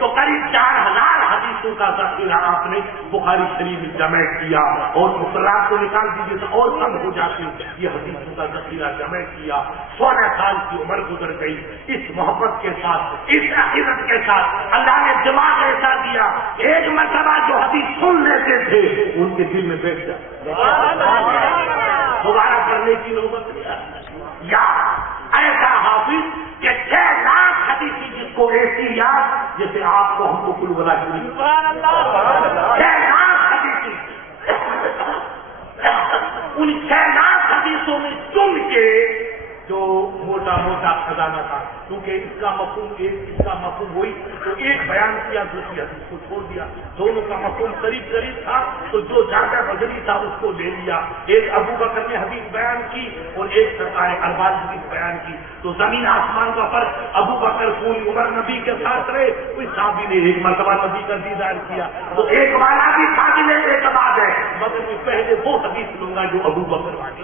تو قریب 4000 حدیثوں کا ذخیرہ آپ نے بخاری شریف میں جمع کیا، اور مصطلحات کو نکال دیجیے تو اور کم ہو جاتی، یہ حدیثوں کا ذخیرہ جمع کیا۔ 16 سال کی عمر گزر گئی، اس محبت کے ساتھ، اس عقیدت کے ساتھ اللہ نے دماغ ایسا دیا، ایک مرتبہ جو حدیث سن لیتے تھے ان کے دل میں بیٹھ جاتا، دوبارہ کرنے کی نوبت نہیں۔ یا ایسا حافظ کہ 6 لاکھ حدیث جس کو ایسی یاد جیسے آپ کو ہم کو کل بلا کی 6 لاکھ حدیث، ان 6 لاکھ حدیثوں میں چن کے جو موٹا موٹا خزانہ تھا، کیونکہ اس کا مفہوم ایک، اس کا مفہوم وہی، تو ایک بیان کیا دوسری حدیث کو چھوڑ دیا، دونوں کا مفہوم قریب قریب تھا تو جو زیادہ وزنی تھا اس کو لے لیا۔ ایک ابو بکر نے حدیث بیان کی اور ایک سرکار ارباز حدیث بیان کی، تو زمین آسمان کا فرق۔ ابو بکر پوری عمر نبی کے ساتھ رہے، کوئی صحابی نے ایک مرتبہ نبی کا دیدار کیا، تو ایک والا بھی قابل اعتماد ہے، مگر میں پہلے وہ حدیث لوں گا جو ابو بکر والی۔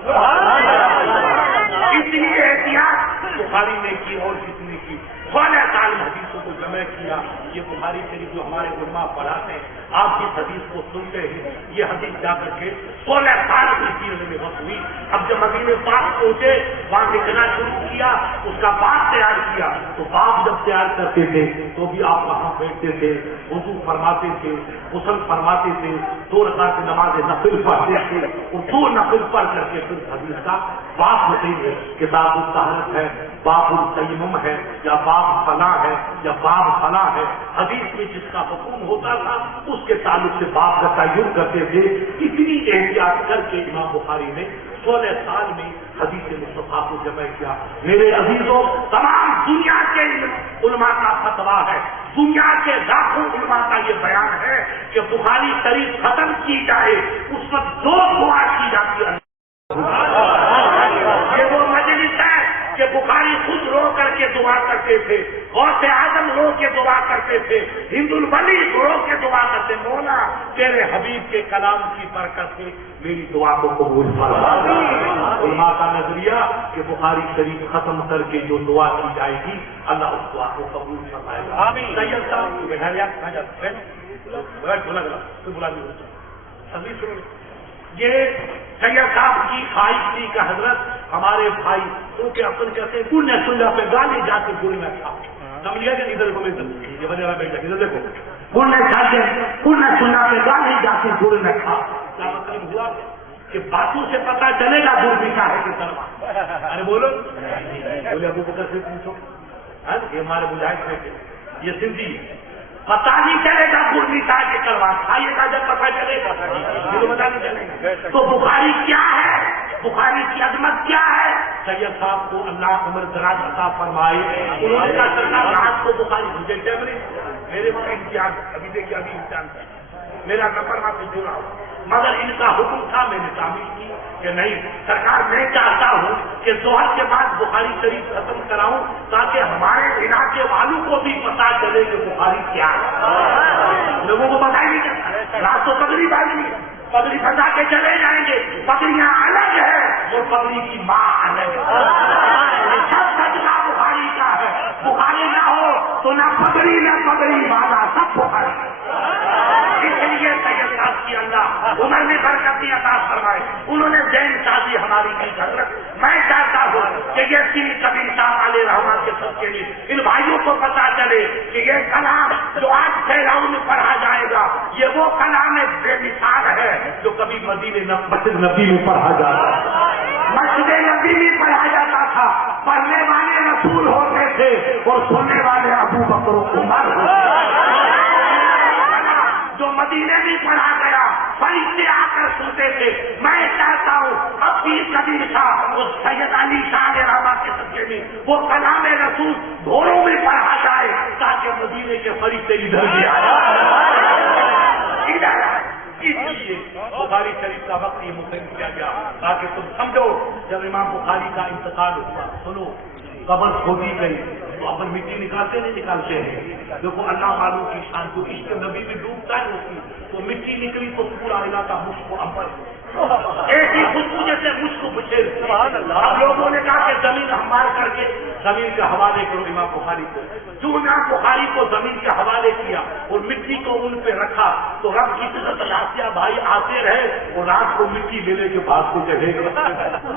اتنی احتیاط بخاری نے کی اور کسی نے کی، 16 سال حدیثوں کو جمع کیا۔ یہ بخاری شریف جو ہمارے علماء پڑھاتے ہیں، آپ جس حدیث کو سنتے ہیں، یہ حدیث جا کر کے 16 سال کی سیرت میں وقت ہوئی۔ اب جب مدینے پاک پہنچے، وہاں لکھنا شروع کیا، اس کا باب تیار کیا، تو باب جب تیار کرتے تھے تو بھی آپ وہاں بیٹھتے تھے، وضو فرماتے تھے، غسل فرماتے تھے، 2 رکعت نماز نفل پڑھتے تھے، اور 2 نفل پڑھ کر کے پھر حدیث کا باب ہوتے ہیں کہ باب الطہارت ہے، باب التیمم ہے، یا باب فلاں ہے، یا باب فلاں ہے۔ حدیث میں جس کا حکم ہوتا تھا اس کے تعلق سے باب کا تعین کرتے تھے۔ اتنی احتیاط کر کے امام بخاری نے 16 سال میں حدیث مصطفیٰ کو جمع کیا۔ میرے عزیزوں، تمام دنیا کے علماء کا فتویٰ ہے، دنیا کے لاکھوں علماء کا یہ بیان ہے کہ بخاری شریف ختم کی جائے اس وقت 2 دعا کی جاتی ہے۔ یہ وہ مجلس ہے کہ بخاری خود رو کر کے دعا کرتے تھے، غوث اعظم رو کے دعا کرتے تھے، ہند الولی رو کے دعا کرتے، مولا تیرے حبیب کے کلام کی برکت سے میری دعا کو قبول فرما۔ علماء کا نظریہ کہ بخاری شریف ختم کر کے جو دعا کی جائے گی اللہ اس دعا کو قبول فرمائے گا۔ سید صاحب کو بٹھا لیا، یہ سید صاحب کی خواہش تھی کہ حضرت ہمارے بھائی کیونکہ اپن کہتے ہیں پورنیہ سنجا پہ گالی جا کے گڑ میں کھا، سمجھے کہ ادھر کو یہ وجہ بیٹھا ادھر دیکھو، پورنیہ سنجا پہ گالی جا کے گڑ میں کھا، کیا مطلب ہوا کہ باتوں سے پتا چلے گا گڑ میٹھا ہے کہ کڑوا؟ ارے بولو، بولے ابو بکر سے پوچھو، یہ ہمارے مجاہد تھے، یہ سندھی پتا نہیں چلے گا گڑ میٹھا کے کڑوا، کھائیے گا جب پتا چلے گا، پتا نہیں چلے گا۔ تو بخاری کیا ہے، بخاری کی عظمت کیا ہے؟ سید صاحب کو اللہ عمر دراز عطا فرمائے، انہوں نے کہا سرکار رات کو بخاری مجھے ٹیبل میرے وقت امتحان، ابھی دیکھیے ابھی امتحان تھا، میرا نمبر وہاں سے جڑا ہو، مگر ان کا حکم تھا، میں نے تعمیل کی کہ نہیں سرکار میں چاہتا ہوں کہ ظہر کے بعد بخاری شریف ختم کراؤں تاکہ ہمارے علاقے والوں کو بھی پتا چلے کہ بخاری کیا ہے، لوگوں کو پتا ہی نہیں چلتا۔ رات کو پگڑی باندھی، پگڑی بتا کے چلے جائیں گے، پگڑیاں الگ ہے اور پگڑی کی ماں الگ ہے، سب سجدہ بخاری کا ہے، بخاری نہ ہو تو نہ پگڑی نہ پگڑی والا سب بخاری۔ اس لیے سید صاحب کی اللہ عمر نے برکتی عطا فرمائے، انہوں نے ذہن سازی ہماری کی حضرت، میں چاہتا ہوں کہ یہ سری کبیر صاحب علیہ رحمٰن کے سب کے لیے ان بھائیوں کو پتا چلے کہ یہ کلام جو آج پھیلاؤ میں پڑھا جائے گا یہ وہ کلام بے مثال ہے جو کبھی مسجد نبی میں پڑھا جاتا تھا، مسجد نبی میں پڑھا جاتا تھا، پڑھنے والے رسول ہوتے تھے اور سننے والے ابو بکر و عمر ہوتے تھے، جو مدینے میں پڑھا گیا فرشتے آ کر سنتے تھے۔ میں چاہتا ہوں اب بھی کبیر صاحب اور سید علی شاہ رحمہ کے سبجے میں وہ کلام رسول گھوڑوں میں پڑھا جائے تاکہ مدینے کے فرشتے ادھر بھی آئے، ادھر آئے۔ اس لیے بخاری شریف کا وقت یہ مقرر کیا گیا تاکہ تم سمجھو جب امام بخاری کا انتقال ہوا، سنو قبر کھودی گئی تو اپن مٹی نکالتے نہیں نکالتے ہیں، دیکھو اللہ معلوم کی شان کو عشق نبی میں ڈوبتا ہے اس کی، تو مٹی نکلی تو پورا علاقہ مشک و عنبر، ایسی خوشبو جیسے مشک بچھیر۔ اب لوگوں نے کہا کہ زمین ہموار کر کے زمین کے حوالے کرو امام بخاری کو، جو امام بخاری کو زمین کے حوالے مٹی کو ان پہ رکھا تو رب کی طرف آسیہ بھائی آتے رہے، وہ رات کو مٹی لے کے بعد کو جگہ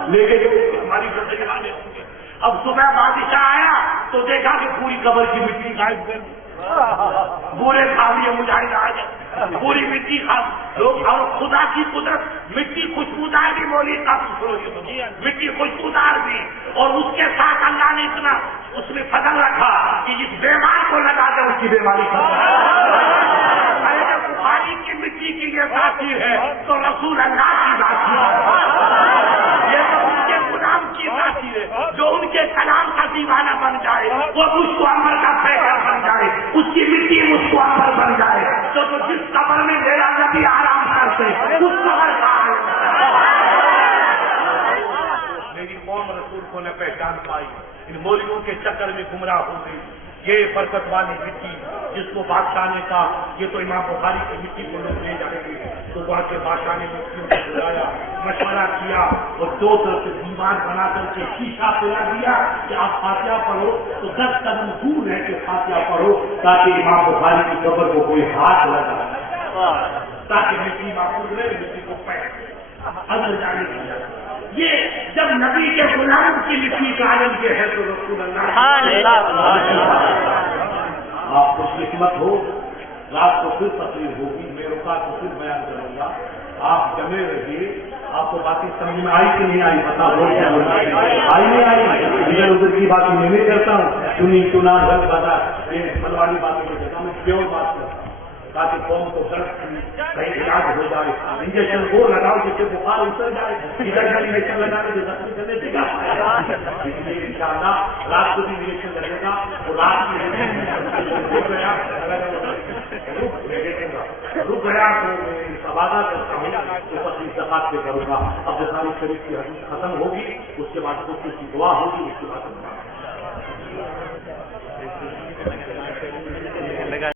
لے کے ہماری زندگی والے ہوں گے۔ اب صبح بادشاہ آیا تو دیکھا کہ پوری قبر کی مٹی غائب کر دی، بورے کھا لیے مجاہد آ گئے، پوری مٹی کھا لوگ۔ اور خدا کی قدرت، مٹی خوشبودار بھی بولی مٹی خوشبودار بھی، اور اس کے ساتھ اللہ نے اتنا اس میں فضل رکھا کہ جس بیمار کو لگا دے اس کی بیماری بخاری کی مٹی کی یہ تاثیر ہے تو رسول اللہ کی تاثیر ہے، یہ تو ان کے غلام کی تاثیر ہے۔ جو ان کے کلام کا دیوانہ بن جائے وہ مجھ کو عمر کا فیصلہ بن جائے، اس کی مٹی مجھ کو عمر بن جائے، تو جس قبر میں میرا نبی آرام کرتے اس قبر کا میری قوم رسول کو نہ پہچان پائی، ان مولویوں کے چکر میں گمراہ ہو گئی۔ یہ برکت والی مٹی جس کو بادشاہ نے کہا یہ تو امام بخاری کی مٹی کو لوگ لے جائیں گے، تو وہاں کے بادشاہ نے مٹیوں کو بلایا، مشورہ کیا اور دو طرف سے دیوار بنا کر کے شیشہ پلا دیا کہ آپ فاتحہ پڑھو، تو 10 قدم دور ہے کہ فاتحہ پڑھو تاکہ امام بخاری کی قبر کو کوئی ہاتھ لگا، تاکہ مٹی محفوظ رہے، مٹی کو اندر جانے دیا۔ یہ جب نبی کے غلام کی مٹی کا عالم کے ہے تو رسول اللہ آپ خوش قسمت ہو، رات کو پھر تقریر ہوگی، میں رکا تو پھر بیان کروں گا، آپ جمے رہیے۔ آپ کو باتیں سمجھ میں آئی کہ نہیں آئی بتا دو، آئی نہیں آئی؟ ادھر ادھر کی باتیں میں نہیں کرتا ہوں، سنی سنا غلط بتا ملواڑی باتیں نہیں کرتا، میں پیور بات کرتا ہوں تاکہ قوم کو درد کہیں علاج ہو جائے۔ انجیکشن وہ لگاؤ جس سے بخار اتر جائے، ادھر انجیکشن لگانے سے زخمی کرنے دے گا، اس لیے ان شاء اللہ رات کو بھی انجیکشن لگے گا، اور رات میں رک گیا تو میں تبادلہ کرتا ہوں تو بس انتخاب سے کروں گا۔ اب بخاری شریف کی حدیث ختم ہوگی، اس کے بعد کی دعا ہوگی، اس کے بعد